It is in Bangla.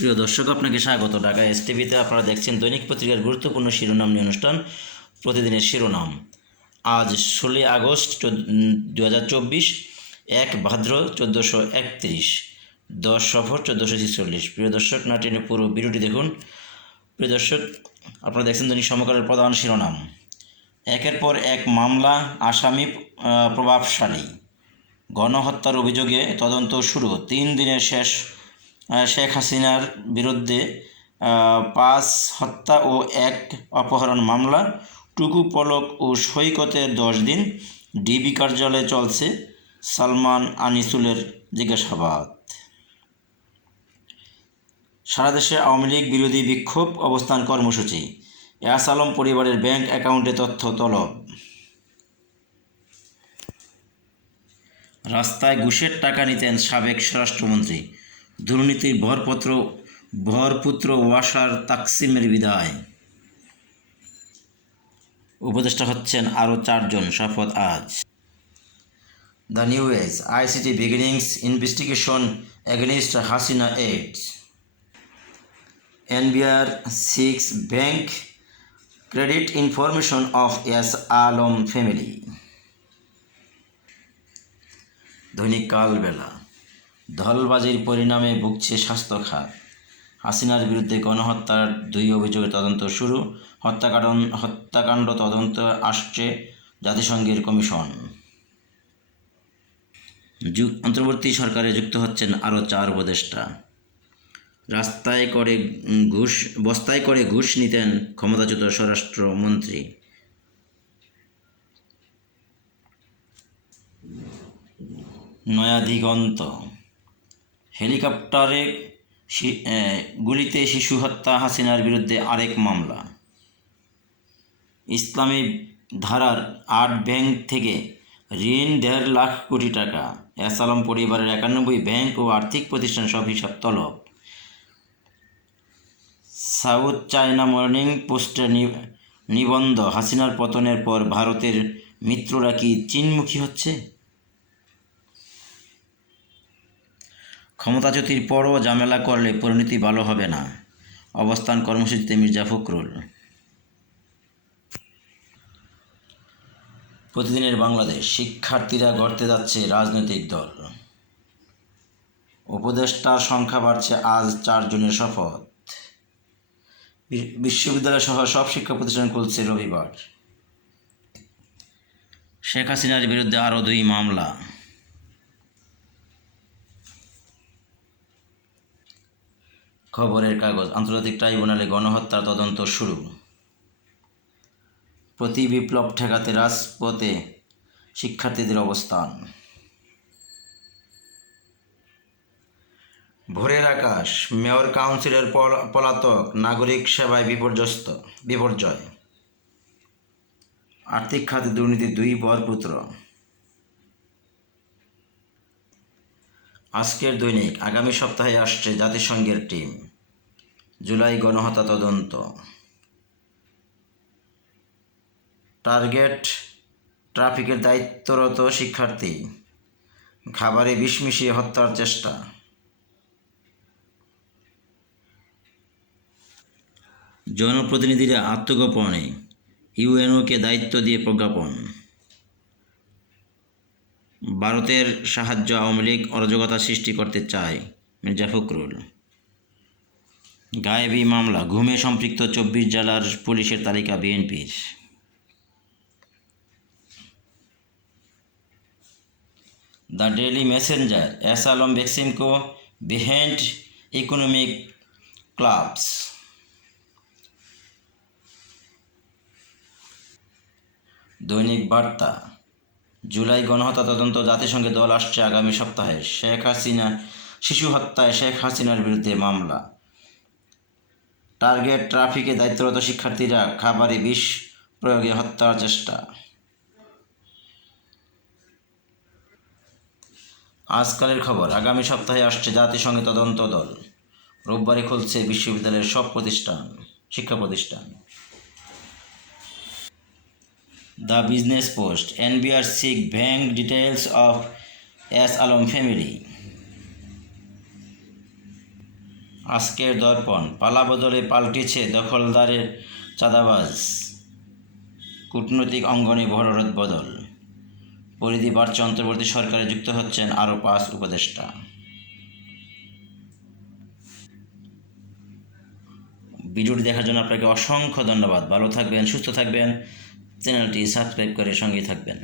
প্রিয় দর্শক, আপনাকে স্বাগত। ঢাকা এস টিভিতে আপনারা দেখছেন দৈনিক পত্রিকার গুরুত্বপূর্ণ শিরোনাম নিয়ে অনুষ্ঠান, প্রতিদিনের শিরোনাম। আজ ষোলোই আগস্ট দু হাজার চব্বিশ, এক ভাদ্র চোদ্দোশো একত্রিশ, দশ সফর চোদ্দোশো ছিচল্লিশ। প্রিয় দর্শক, না পুরো ভিডিওটি দেখুন। প্রিয় দর্শক, আপনারা দেখছেন দৈনিক সমকালের প্রধান শিরোনাম। একের পর এক মামলা, আসামি প্রভাবশালী। গণহত্যার অভিযোগে তদন্ত শুরু। তিন দিনের শেষ শেখ হাসিনার বিরুদ্ধে পাঁচ হত্যা ও এক অপহরণ মামলা, টুকু পলক ও সৈকতের দশ দিন, ডিবি কার্যালয়ে চলছে সালমান আনিসুলের জিজ্ঞাসাবাদ। সারা দেশে আওয়ামী লীগ বিরোধী বিক্ষোভ অবস্থান কর্মসূচি। এয়াস আলম পরিবারের ব্যাংক অ্যাকাউন্টে তথ্য তলব। রাস্তায় ঘুষের টাকা নিতেন সাবেক স্বরাষ্ট্রমন্ত্রী। দুর্নীতির ভরপত্র ভরপুত্র ওয়াসার তাকসিমের বিদায়। উপদেষ্টা হচ্ছেন আরও চারজন, শপথ আজ। The new age, ICT beginnings investigation against Hasina aides. NBR seeks bank credit information of S Alam family. দৈনিক কালবেলা। দলবাজির পরিণামে ভুগছে স্বাস্থ্য খাত হাসিনার বিরুদ্ধে গণহত্যার দুই অভিযোগের তদন্ত শুরু। হত্যাকাণ্ড হত্যাকাণ্ড তদন্ত আসছে জাতিসংঘের কমিশন। অন্তর্বর্তী সরকারে যুক্ত হচ্ছেন আরও চার উপদেষ্টা। রাস্তায় করে ঘুষ, বস্তায় করে ঘুষ নিতেন ক্ষমতাচ্যুত স্বরাষ্ট্রমন্ত্রী। নয়া দিগন্ত হেলিকপ্টারে গুলিতে শিশু হত্যা, হাসিনার বিরুদ্ধে আরেক মামলা। ইসলামী ধারার আট ব্যাংক থেকে ঋণ দেড় লাখ কোটি টাকা। এস আলম পরিবারের একানব্বই ব্যাংক ও আর্থিক প্রতিষ্ঠান সব হিসাব তলব। সাউথ চায়না মর্নিং পোস্টের নিবন্ধ, হাসিনার পতনের পর ভারতের মিত্ররা কি চীনমুখী হচ্ছে? ক্ষমতাচ্যুতির পরও ঝামেলা করলে পরিণতি ভালো হবে না। অবস্থান কর্মসূচিতে মির্জা ফখরুল। প্রতিদিনের বাংলাদেশ, শিক্ষার্থীরা গড়তে যাচ্ছে রাজনৈতিক দল। উপদেষ্টার সংখ্যা বাড়ছে আজ চারজনের শপথ। বিশ্ববিদ্যালয় সহ সব শিক্ষা প্রতিষ্ঠান খুলছে রবিবার। শেখ হাসিনার বিরুদ্ধে আরও দুই মামলা। খবরের কাগজ। আন্তর্জাতিক ট্রাইব্যুনালে গণহত্যার তদন্ত শুরু। প্রতি বিপ্লব ঠেকাতে রাজপথে শিক্ষার্থীদের অবস্থান। ভোরের আকাশ, মেয়র কাউন্সিলের পল- পলাতক, নাগরিক সেবায় বিপর্যস্ত, বিপর্যয়। আর্থিক খাতে দুর্নীতির দুই বরপুত্র। আজকের দৈনিক, আগামী সপ্তাহে আসছে জাতিসংঘের টিম। জুলাই গণহত্যা তদন্ত। টার্গেট, ট্রাফিকের দায়িত্বরত শিক্ষার্থী। খাবারে বিষ মিশিয়ে হত্যার চেষ্টা। জনপ্রতিনিধিরা আত্মগোপনে। ইউএনওকে দায়িত্ব দিয়ে প্রজ্ঞাপন। ভারতের সাহায্য আওয়ামী লীগ অরাজকতা সৃষ্টি করতে চায় মির্জা ফখরুল। গায়েবী মামলা, ঘুমে সম্পৃক্ত চব্বিশ জেলার পুলিশের তালিকা বিএনপির। The daily messenger, S Alam Beximco behind economic clubs. দৈনিক বার্তা জুলাই গণহত্যা তদন্ত জাতিসংঘে দল আসছে আগামী সপ্তাহে। শেখ হাসিনা শিশু হত্যায় শেখ হাসিনার বিরুদ্ধে মামলা। টার্গেট ট্রাফিকে দায়িত্বরত শিক্ষার্থীরা খাবারে বিষ প্রয়োগে হত্যার চেষ্টা। আজকালের খবর, আগামী সপ্তাহে আসছে জাতিসংঘে তদন্ত দল। রোববারে খুলছে বিশ্ববিদ্যালয়ের সব প্রতিষ্ঠান, শিক্ষা প্রতিষ্ঠান। The business post NBR seek bank details of S Alam family. আজকের দর্পণ, পালা বদলে পাল্টেছে দখলদারের চাঁদাবাজ। কূটনৈতিক অঙ্গনে বড় বদল। পরিধি বাড়ছে অন্তর্বর্তী সরকারে যুক্ত হচ্ছেন আরও পাঁচ উপদেষ্টা। ভিডিওটি দেখার জন্য আপনাকে অসংখ্য ধন্যবাদ। ভালো থাকবেন, সুস্থ থাকবেন। চ্যানেলটি সাবস্ক্রাইব করে সঙ্গে থাকবেন।